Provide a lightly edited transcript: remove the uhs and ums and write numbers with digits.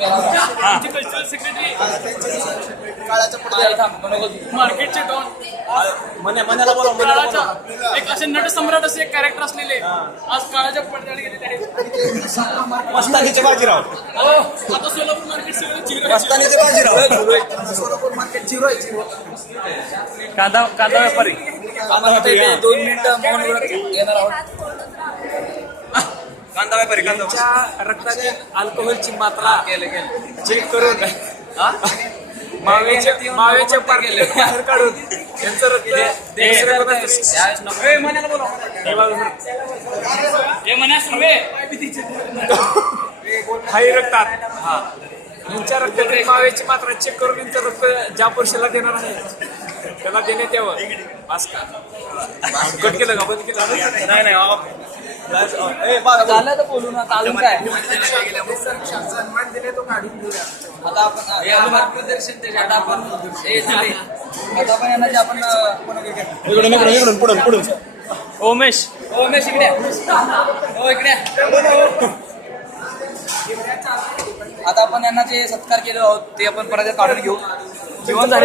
Cultural secretary काळाच्या पुढे मार्केटचे डॉन मनाला बोला एक असे नटसम्राट असे एक कॅरेक्टर असलेले आज काळाच्या पडद्यावर गेलेले आहेत. मस्तानीचे बाजीराव आता सोलापूर मार्केट सगळं चिरवायचं. मस्तानीचे बाजीराव सोलापूर मार्केट झिरो कांदा व्यापारी 2 मिनिटं मौन व्रत घेणार आहोत. कांदा व्यापारी रक्ताची अल्कोहोलची मात्रा चेक करून मावेचे पार्के बाहेर काढून यांचं रक्त हाई रक्तात यांच्या रक्तातील मावेची मात्रा चेक करून यांचं रक्त ज्या पुरुषाला देणार आहे त्याला देण्यात यावं. बस का कट केलं का बंद केलं नाही झालं तर बोलू ना चालून काय सन्मान दिले तो काढून दिला. आता आपण मार्गदर्शन त्याच्यात आपण आता आपण यांना जे आपण पुढून उमेश इकडे हो इकडे आता आपण यांना जे सत्कार केले आहोत ते आपण परत काढून घेऊ. जीवन झालेलं